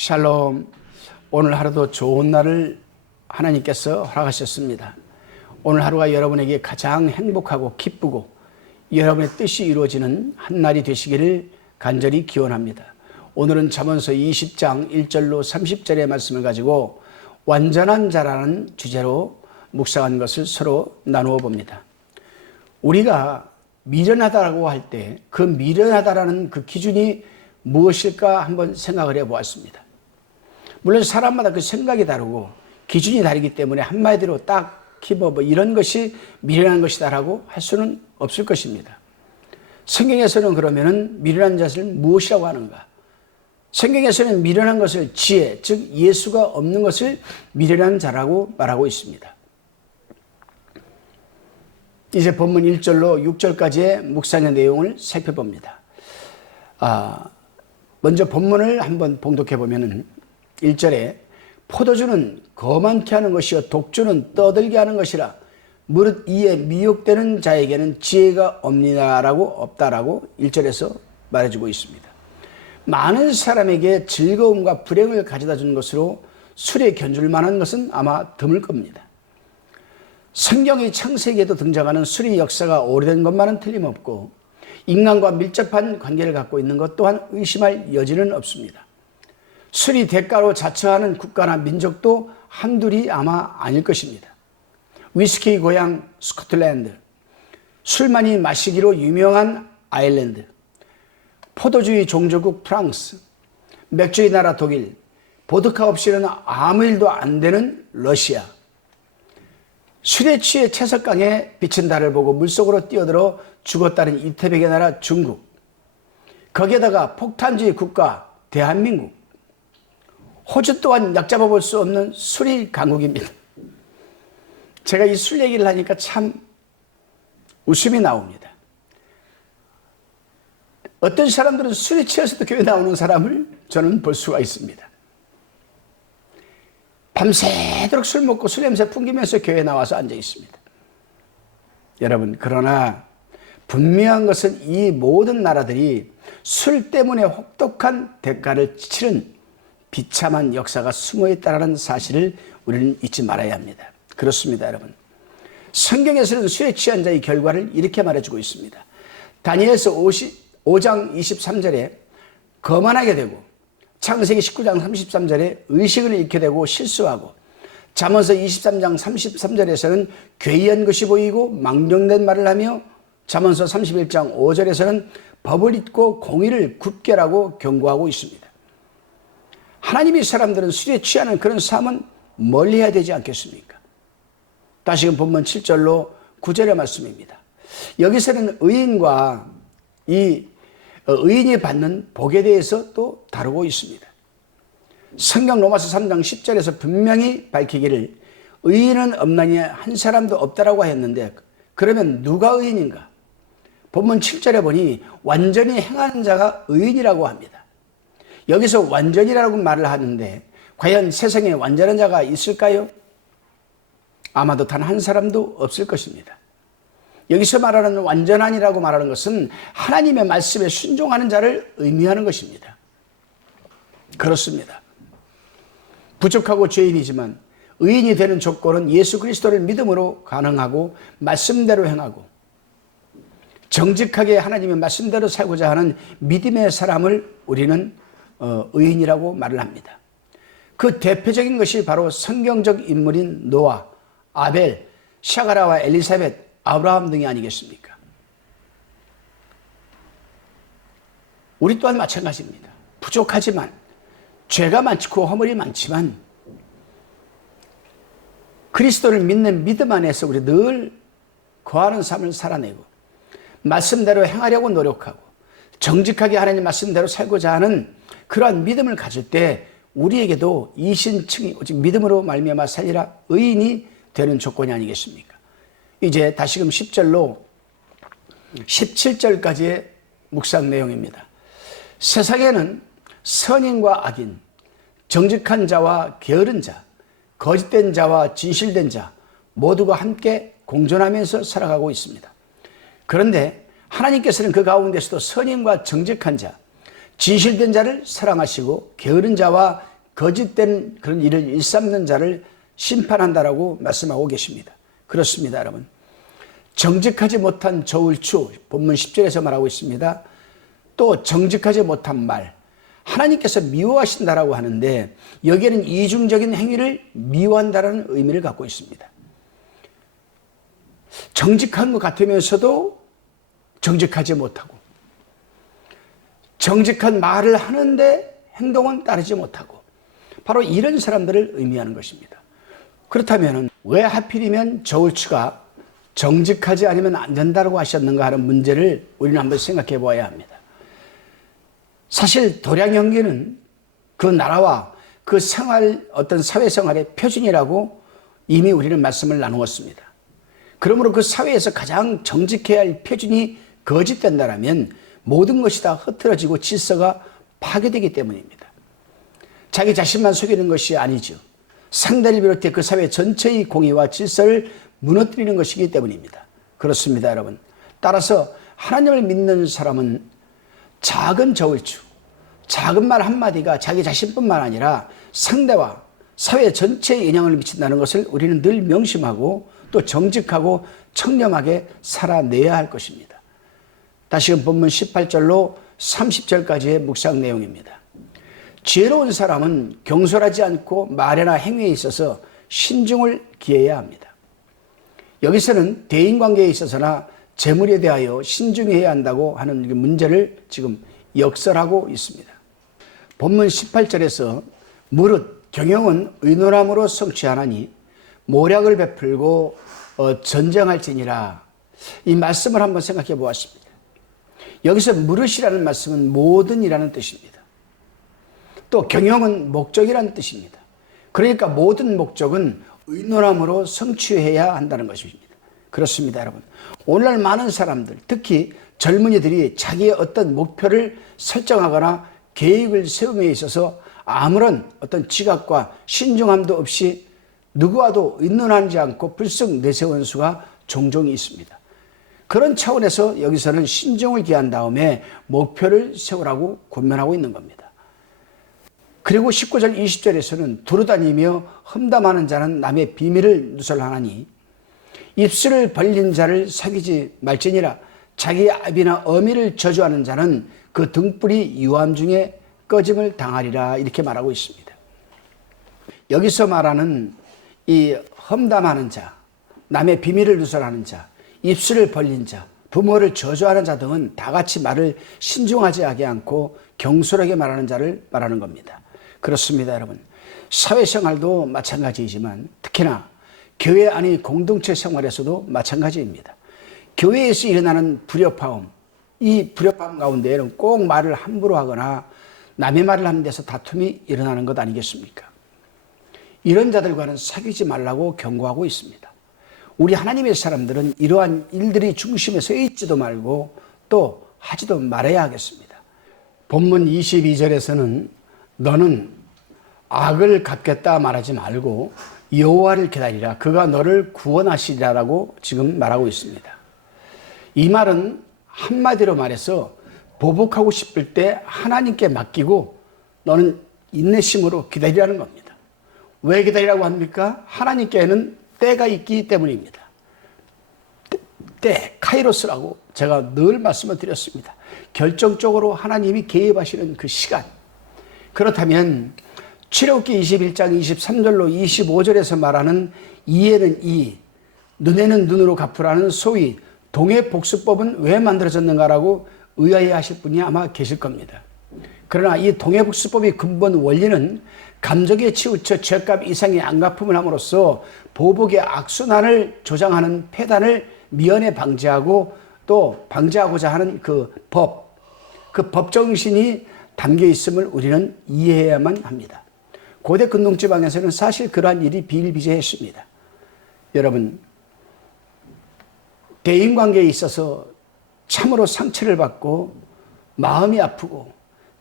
샬롬. 오늘 하루도 좋은 날을 하나님께서 허락하셨습니다. 오늘 하루가 여러분에게 가장 행복하고 기쁘고 여러분의 뜻이 이루어지는 한 날이 되시기를 간절히 기원합니다. 오늘은 잠언서 20장 1절로 30절의 말씀을 가지고 완전한 자라는 주제로 묵상한 것을 서로 나누어 봅니다. 우리가 미련하다라고 할 때 그 미련하다라는 그 기준이 무엇일까 한번 생각을 해보았습니다. 물론 사람마다 그 생각이 다르고 기준이 다르기 때문에 한마디로 딱히 뭐 이런 것이 미련한 것이다라고 할 수는 없을 것입니다. 성경에서는 그러면은 미련한 자를 무엇이라고 하는가? 성경에서는 미련한 것을 지혜, 즉 예수가 없는 것을 미련한 자라고 말하고 있습니다. 이제 본문 1절로 6절까지의 묵상의 내용을 살펴봅니다. 먼저 본문을 한번 봉독해 보면은 1절에 포도주는 거만케 하는 것이요 독주는 떠들게 하는 것이라 무릇 이에 미혹되는 자에게는 지혜가 없다라고 1절에서 말해주고 있습니다. 많은 사람에게 즐거움과 불행을 가져다 준 것으로 술에 견줄 만한 것은 아마 드물 겁니다. 성경의 창세기에도 등장하는 술의 역사가 오래된 것만은 틀림없고 인간과 밀접한 관계를 갖고 있는 것 또한 의심할 여지는 없습니다. 술이 대가로 자처하는 국가나 민족도 한둘이 아마 아닐 것입니다. 위스키 고향 스코틀랜드, 술만이 마시기로 유명한 아일랜드, 포도주의 종주국 프랑스, 맥주의 나라 독일, 보드카 없이는 아무 일도 안 되는 러시아, 술에 취해 채석강에 비친 달을 보고 물속으로 뛰어들어 죽었다는 이태백의 나라 중국, 거기에다가 폭탄주의 국가 대한민국, 호주 또한 약잡아볼 수 없는 술이 강국입니다. 제가 이 술 얘기를 하니까 참 웃음이 나옵니다. 어떤 사람들은 술에 취해서도 교회 나오는 사람을 저는 볼 수가 있습니다. 밤새도록 술 먹고 술 냄새 풍기면서 교회에 나와서 앉아 있습니다. 여러분, 그러나 분명한 것은 이 모든 나라들이 술 때문에 혹독한 대가를 치른 비참한 역사가 숨어 있다는 사실을 우리는 잊지 말아야 합니다. 그렇습니다, 여러분. 성경에서는 술에 취한 자의 결과를 이렇게 말해주고 있습니다. 다니엘서 5장 23절에 거만하게 되고 창세기 19장 33절에 의식을 잃게 되고 실수하고 잠언서 23장 33절에서는 괴이한 것이 보이고 망령된 말을 하며 잠언서 31장 5절에서는 법을 잊고 공의를 굽게라고 경고하고 있습니다. 하나님의 사람들은 술에 취하는 그런 삶은 멀리해야 되지 않겠습니까? 다시금 본문 7절로 9절의 말씀입니다. 여기서는 의인과 의인이 받는 복에 대해서 또 다루고 있습니다. 성경 로마서 3장 10절에서 분명히 밝히기를 의인은 없나니 한 사람도 없다라고 했는데 그러면 누가 의인인가? 본문 7절에 보니 완전히 행하는 자가 의인이라고 합니다. 여기서 완전이라고 말을 하는데 과연 세상에 완전한 자가 있을까요? 아마도 단 한 사람도 없을 것입니다. 여기서 말하는 완전한이라고 말하는 것은 하나님의 말씀에 순종하는 자를 의미하는 것입니다. 그렇습니다. 부족하고 죄인이지만 의인이 되는 조건은 예수 그리스도를 믿음으로 가능하고 말씀대로 행하고 정직하게 하나님의 말씀대로 살고자 하는 믿음의 사람을 우리는 의인이라고 말을 합니다. 그 대표적인 것이 바로 성경적 인물인 노아, 아벨, 샤가라와 엘리사벳, 아브라함 등이 아니겠습니까? 우리 또한 마찬가지입니다. 부족하지만 죄가 많고 허물이 많지만 그리스도를 믿는 믿음 안에서 우리 늘 거하는 삶을 살아내고 말씀대로 행하려고 노력하고 정직하게 하나님 말씀대로 살고자 하는 그러한 믿음을 가질 때 우리에게도 이신층이 오직 믿음으로 말미암아 살리라 의인이 되는 조건이 아니겠습니까? 이제 다시금 10절로 17절까지의 묵상 내용입니다. 세상에는 선인과 악인, 정직한 자와 게으른 자, 거짓된 자와 진실된 자 모두가 함께 공존하면서 살아가고 있습니다. 그런데 하나님께서는 그 가운데서도 선인과 정직한 자, 진실된 자를 사랑하시고 게으른 자와 거짓된 그런 일을 일삼는 자를 심판한다라고 말씀하고 계십니다. 그렇습니다, 여러분. 정직하지 못한 저울추, 본문 10절에서 말하고 있습니다. 또 정직하지 못한 말, 하나님께서 미워하신다라고 하는데 여기에는 이중적인 행위를 미워한다라는 의미를 갖고 있습니다. 정직한 것 같으면서도 정직하지 못하고, 정직한 말을 하는데 행동은 따르지 못하고, 바로 이런 사람들을 의미하는 것입니다. 그렇다면 왜 하필이면 저울추가 정직하지 않으면 안 된다고 하셨는가 하는 문제를 우리는 한번 생각해 보아야 합니다. 사실 도량형기는 그 나라와 그 생활, 어떤 사회생활의 표준이라고 이미 우리는 말씀을 나누었습니다. 그러므로 그 사회에서 가장 정직해야 할 표준이 거짓된다면 모든 것이 다 흐트러지고 질서가 파괴되기 때문입니다. 자기 자신만 속이는 것이 아니죠. 상대를 비롯해 그 사회 전체의 공의와 질서를 무너뜨리는 것이기 때문입니다. 그렇습니다, 여러분. 따라서 하나님을 믿는 사람은 작은 저울추, 작은 말 한마디가 자기 자신뿐만 아니라 상대와 사회 전체에 영향을 미친다는 것을 우리는 늘 명심하고 또 정직하고 청렴하게 살아내야 할 것입니다. 다시금 본문 18절로 30절까지의 묵상 내용입니다. 지혜로운 사람은 경솔하지 않고 말이나 행위에 있어서 신중을 기해야 합니다. 여기서는 대인관계에 있어서나 재물에 대하여 신중해야 한다고 하는 문제를 지금 역설하고 있습니다. 본문 18절에서 무릇 경영은 의논함으로 성취하나니 모략을 베풀고 전쟁할지니라, 이 말씀을 한번 생각해 보았습니다. 여기서 무릇이라는 말씀은 모든이라는 뜻입니다. 또 경영은 목적이라는 뜻입니다. 그러니까 모든 목적은 의논함으로 성취해야 한다는 것입니다. 그렇습니다, 여러분. 오늘날 많은 사람들, 특히 젊은이들이 자기의 어떤 목표를 설정하거나 계획을 세움에 있어서 아무런 어떤 지각과 신중함도 없이 누구와도 의논하지 않고 불쑥 내세우는 수가 종종 있습니다. 그런 차원에서 여기서는 신중을 기한 다음에 목표를 세우라고 권면하고 있는 겁니다. 그리고 19절 20절에서는 두루다니며 험담하는 자는 남의 비밀을 누설하나니 입술을 벌린 자를 사귀지 말지니라. 자기 아비나 어미를 저주하는 자는 그 등불이 유암 중에 꺼짐을 당하리라, 이렇게 말하고 있습니다. 여기서 말하는 이 험담하는 자, 남의 비밀을 누설하는 자, 입술을 벌린 자, 부모를 저주하는 자 등은 다 같이 말을 신중하지 않고 경솔하게 말하는 자를 말하는 겁니다. 그렇습니다, 여러분. 사회생활도 마찬가지이지만 특히나 교회 안의 공동체 생활에서도 마찬가지입니다. 교회에서 일어나는 불협화음, 이 불협화음 가운데에는 꼭 말을 함부로 하거나 남의 말을 하는 데서 다툼이 일어나는 것 아니겠습니까? 이런 자들과는 사귀지 말라고 경고하고 있습니다. 우리 하나님의 사람들은 이러한 일들이 중심에 서 있지도 말고 또 하지도 말아야 하겠습니다. 본문 22절에서는 너는 악을 갚겠다 말하지 말고 여호와를 기다리라, 그가 너를 구원하시리라라고 지금 말하고 있습니다. 이 말은 한마디로 말해서 보복하고 싶을 때 하나님께 맡기고 너는 인내심으로 기다리라는 겁니다. 왜 기다리라고 합니까? 하나님께는 때가 있기 때문입니다. 때, 카이로스라고 제가 늘 말씀을 드렸습니다. 결정적으로 하나님이 개입하시는 그 시간. 그렇다면 출애굽기 21장 23절로 25절에서 말하는 이에는 이, 눈에는 눈으로 갚으라는 소위 동해복수법은 왜 만들어졌는가라고 의아해하실 분이 아마 계실 겁니다. 그러나 이 동해복수법의 근본 원리는 감정에 치우쳐 죄값 이상의 안갚음을 함으로써 보복의 악순환을 조장하는 폐단을 미연에 방지하고 또 방지하고자 하는 그 법정신이 담겨 있음을 우리는 이해해야만 합니다. 고대 근동지방에서는 사실 그러한 일이 비일비재했습니다. 여러분, 대인관계에 있어서 참으로 상처를 받고 마음이 아프고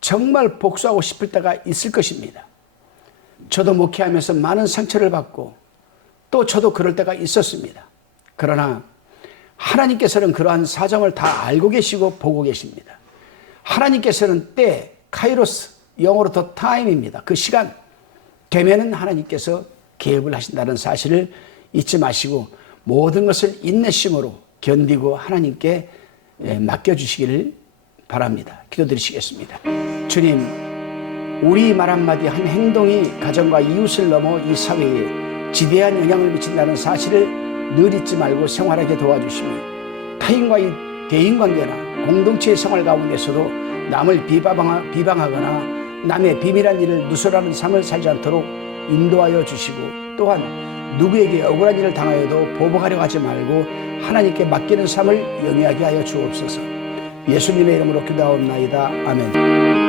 정말 복수하고 싶을 때가 있을 것입니다. 저도 목회하면서 많은 상처를 받고 또 저도 그럴 때가 있었습니다. 그러나 하나님께서는 그러한 사정을 다 알고 계시고 보고 계십니다. 하나님께서는 때, 카이로스, 영어로 더 타임입니다. 그 시간, 되면은 하나님께서 개입을 하신다는 사실을 잊지 마시고 모든 것을 인내심으로 견디고 하나님께 맡겨주시기를 바랍니다. 기도드리시겠습니다. 주님, 우리 말 한마디 한 행동이 가정과 이웃을 넘어 이 사회에 지대한 영향을 미친다는 사실을 늘 잊지 말고 생활하게 도와주시며 타인과의 대인관계나 공동체의 생활 가운데서도 남을 비방하거나 남의 비밀한 일을 누설하는 삶을 살지 않도록 인도하여 주시고 또한 누구에게 억울한 일을 당하여도 보복하려고 하지 말고 하나님께 맡기는 삶을 영위하게 하여 주옵소서. 예수님의 이름으로 기도하옵나이다. 아멘.